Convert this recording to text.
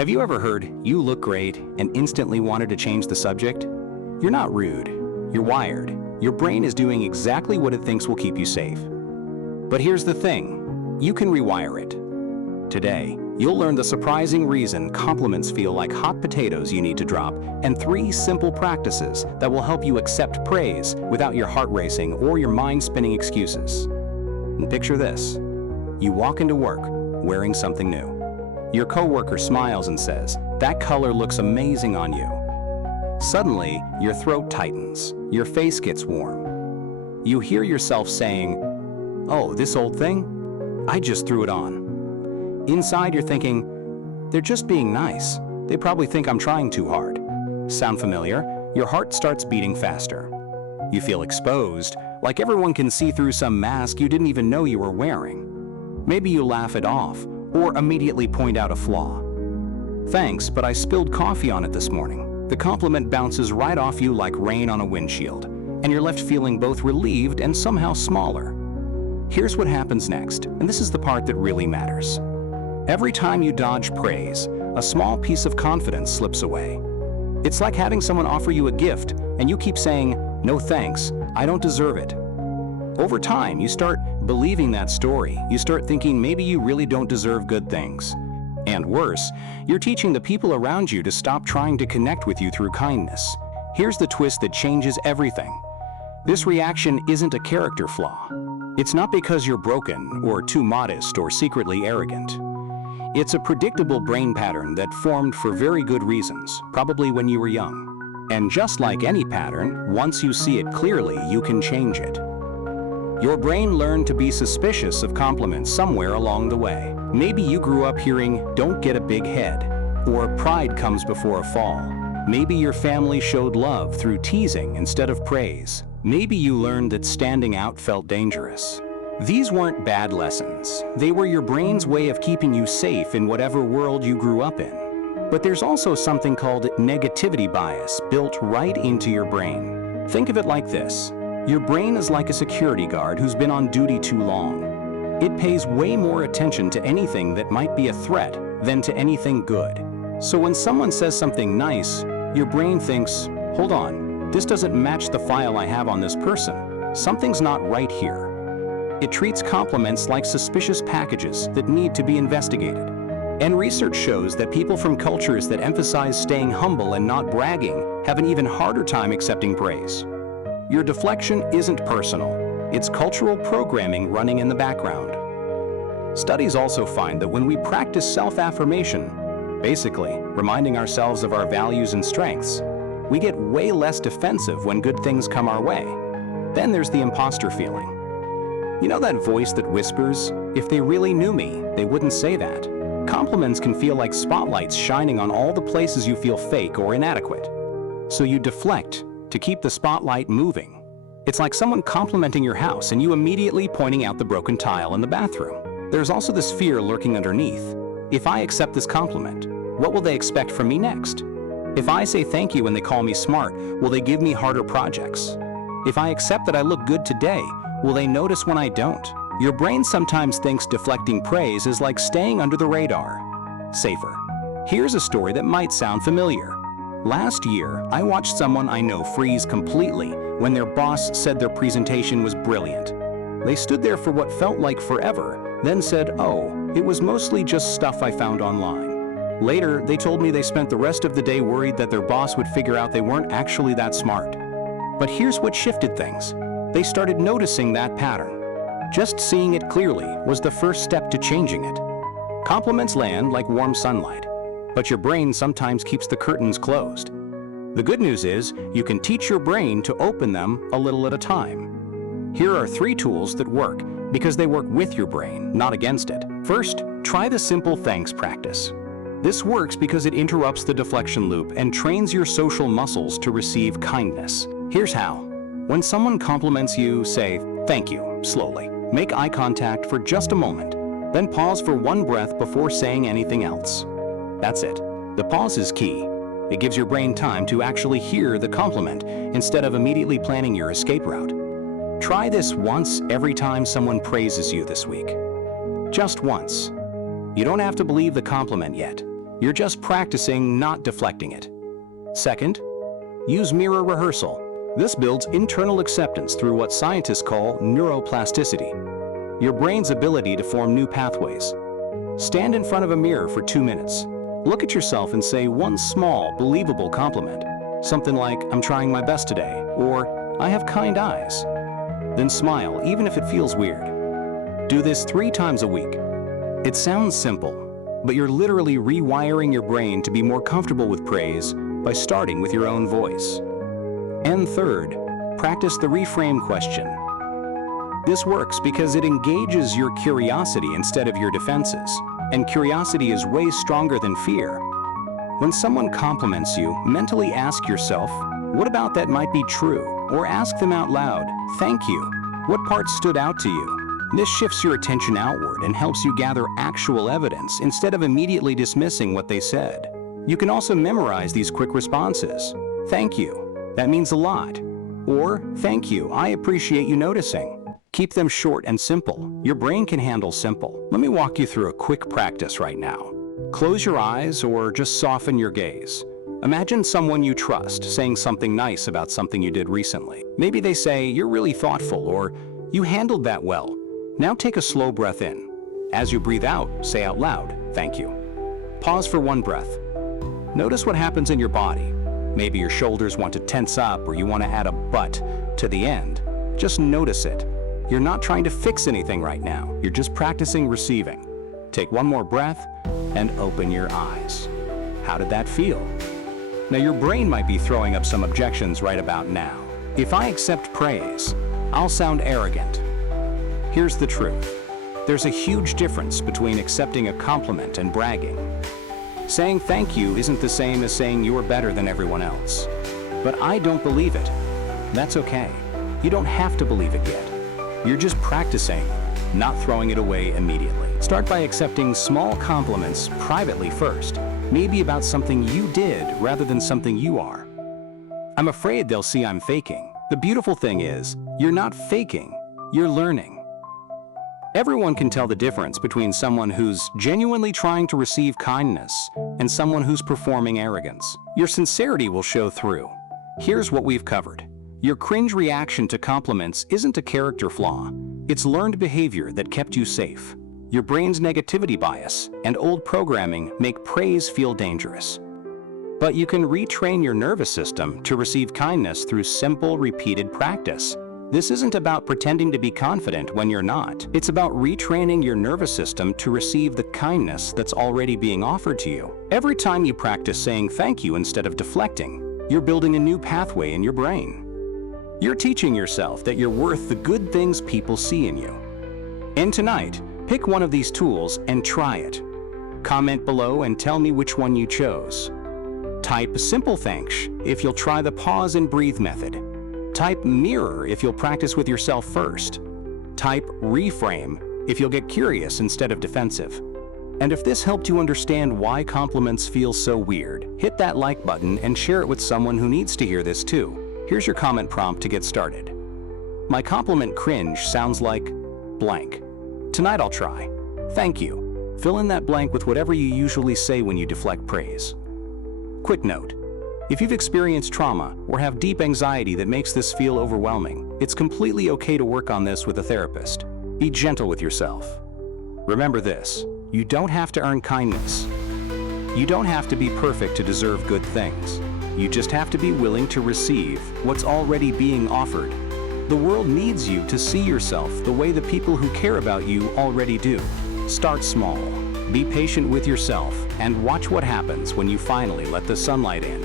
Have you ever heard, "You look great," and instantly wanted to change the subject? You're not rude. You're wired. Your brain is doing exactly what it thinks will keep you safe. But here's the thing. You can rewire it. Today, you'll learn the surprising reason compliments feel like hot potatoes you need to drop, and 3 simple practices that will help you accept praise without your heart racing or your mind spinning excuses. And picture this. You walk into work wearing something new. Your coworker smiles and says, "That color looks amazing on you." Suddenly, your throat tightens, your face gets warm. You hear yourself saying, "Oh, this old thing? I just threw it on." Inside you're thinking, "They're just being nice. They probably think I'm trying too hard." Sound familiar? Your heart starts beating faster. You feel exposed, like everyone can see through some mask you didn't even know you were wearing. Maybe you laugh it off, or immediately point out a flaw. "Thanks, but I spilled coffee on it this morning." The compliment bounces right off you like rain on a windshield, and you're left feeling both relieved and somehow smaller. Here's what happens next, and this is the part that really matters. Every time you dodge praise, a small piece of confidence slips away. It's like having someone offer you a gift, and you keep saying, "No thanks, I don't deserve it." Over time, you start believing that story. You start thinking maybe you really don't deserve good things. And worse, you're teaching the people around you to stop trying to connect with you through kindness. Here's the twist that changes everything. This reaction isn't a character flaw. It's not because you're broken or too modest or secretly arrogant. It's a predictable brain pattern that formed for very good reasons, probably when you were young. And just like any pattern, once you see it clearly, you can change it. Your brain learned to be suspicious of compliments somewhere along the way. Maybe you grew up hearing, "Don't get a big head," or "Pride comes before a fall." Maybe your family showed love through teasing instead of praise. Maybe you learned that standing out felt dangerous. These weren't bad lessons. They were your brain's way of keeping you safe in whatever world you grew up in. But there's also something called negativity bias built right into your brain. Think of it like this. Your brain is like a security guard who's been on duty too long. It pays way more attention to anything that might be a threat than to anything good. So when someone says something nice, your brain thinks, "Hold on, this doesn't match the file I have on this person. Something's not right here." It treats compliments like suspicious packages that need to be investigated. And research shows that people from cultures that emphasize staying humble and not bragging have an even harder time accepting praise. Your deflection isn't personal. It's cultural programming running in the background. Studies also find that when we practice self-affirmation, basically reminding ourselves of our values and strengths, we get way less defensive when good things come our way. Then there's the imposter feeling. You know that voice that whispers, "If they really knew me, they wouldn't say that." Compliments can feel like spotlights shining on all the places you feel fake or inadequate. So you deflect to keep the spotlight moving. It's like someone complimenting your house and you immediately pointing out the broken tile in the bathroom. There's also this fear lurking underneath. If I accept this compliment, what will they expect from me next? If I say thank you when they call me smart, will they give me harder projects? If I accept that I look good today, will they notice when I don't? Your brain sometimes thinks deflecting praise is like staying under the radar. Safer. Here's a story that might sound familiar. Last year, I watched someone I know freeze completely when their boss said their presentation was brilliant. They stood there for what felt like forever, then said, "Oh, it was mostly just stuff I found online." Later, they told me they spent the rest of the day worried that their boss would figure out they weren't actually that smart. But here's what shifted things. They started noticing that pattern. Just seeing it clearly was the first step to changing it. Compliments land like warm sunlight, but your brain sometimes keeps the curtains closed. The good news is, you can teach your brain to open them a little at a time. Here are 3 tools that work because they work with your brain, not against it. First, try the simple thanks practice. This works because it interrupts the deflection loop and trains your social muscles to receive kindness. Here's how. When someone compliments you, say, "Thank you," slowly. Make eye contact for just a moment, then pause for one breath before saying anything else. That's it. The pause is key. It gives your brain time to actually hear the compliment instead of immediately planning your escape route. Try this once every time someone praises you this week. Just once. You don't have to believe the compliment yet. You're just practicing, not deflecting it. Second, use mirror rehearsal. This builds internal acceptance through what scientists call neuroplasticity, your brain's ability to form new pathways. Stand in front of a mirror for 2 minutes. Look at yourself and say one small, believable compliment. Something like, "I'm trying my best today," or "I have kind eyes." Then smile, even if it feels weird. Do this 3 times a week. It sounds simple, but you're literally rewiring your brain to be more comfortable with praise by starting with your own voice. And third, practice the reframe question. This works because it engages your curiosity instead of your defenses, and curiosity is way stronger than fear. When someone compliments you, mentally ask yourself, what about that might be true? Or ask them out loud, "Thank you. What part stood out to you?" This shifts your attention outward and helps you gather actual evidence instead of immediately dismissing what they said. You can also memorize these quick responses. "Thank you. That means a lot." Or, "Thank you. I appreciate you noticing." Keep them short and simple. Your brain can handle simple. Let me walk you through a quick practice right now. Close your eyes or just soften your gaze. Imagine someone you trust saying something nice about something you did recently. Maybe they say, "You're really thoughtful," or "You handled that well." Now take a slow breath in. As you breathe out, say out loud, "Thank you." Pause for 1 breath. Notice what happens in your body. Maybe your shoulders want to tense up or you want to add a "but" to the end. Just notice it. You're not trying to fix anything right now. You're just practicing receiving. Take 1 more breath and open your eyes. How did that feel? Now your brain might be throwing up some objections right about now. If I accept praise, I'll sound arrogant. Here's the truth. There's a huge difference between accepting a compliment and bragging. Saying thank you isn't the same as saying you're better than everyone else. But I don't believe it. That's okay. You don't have to believe it yet. You're just practicing, not throwing it away immediately. Start by accepting small compliments privately first, maybe about something you did rather than something you are. "I'm afraid they'll see I'm faking." The beautiful thing is, you're not faking, you're learning. Everyone can tell the difference between someone who's genuinely trying to receive kindness and someone who's performing arrogance. Your sincerity will show through. Here's what we've covered. Your cringe reaction to compliments isn't a character flaw. It's learned behavior that kept you safe. Your brain's negativity bias and old programming make praise feel dangerous. But you can retrain your nervous system to receive kindness through simple, repeated practice. This isn't about pretending to be confident when you're not. It's about retraining your nervous system to receive the kindness that's already being offered to you. Every time you practice saying thank you instead of deflecting, you're building a new pathway in your brain. You're teaching yourself that you're worth the good things people see in you. And tonight, pick one of these tools and try it. Comment below and tell me which one you chose. Type simple thanks if you'll try the pause and breathe method. Type mirror if you'll practice with yourself first. Type reframe if you'll get curious instead of defensive. And if this helped you understand why compliments feel so weird, hit that like button and share it with someone who needs to hear this too. Here's your comment prompt to get started. My compliment cringe sounds like blank. Tonight I'll try. Thank you. Fill in that blank with whatever you usually say when you deflect praise. Quick note. If you've experienced trauma or have deep anxiety that makes this feel overwhelming, it's completely okay to work on this with a therapist. Be gentle with yourself. Remember this, you don't have to earn kindness. You don't have to be perfect to deserve good things. You just have to be willing to receive what's already being offered. The world needs you to see yourself the way the people who care about you already do. Start small. Be patient with yourself and watch what happens when you finally let the sunlight in.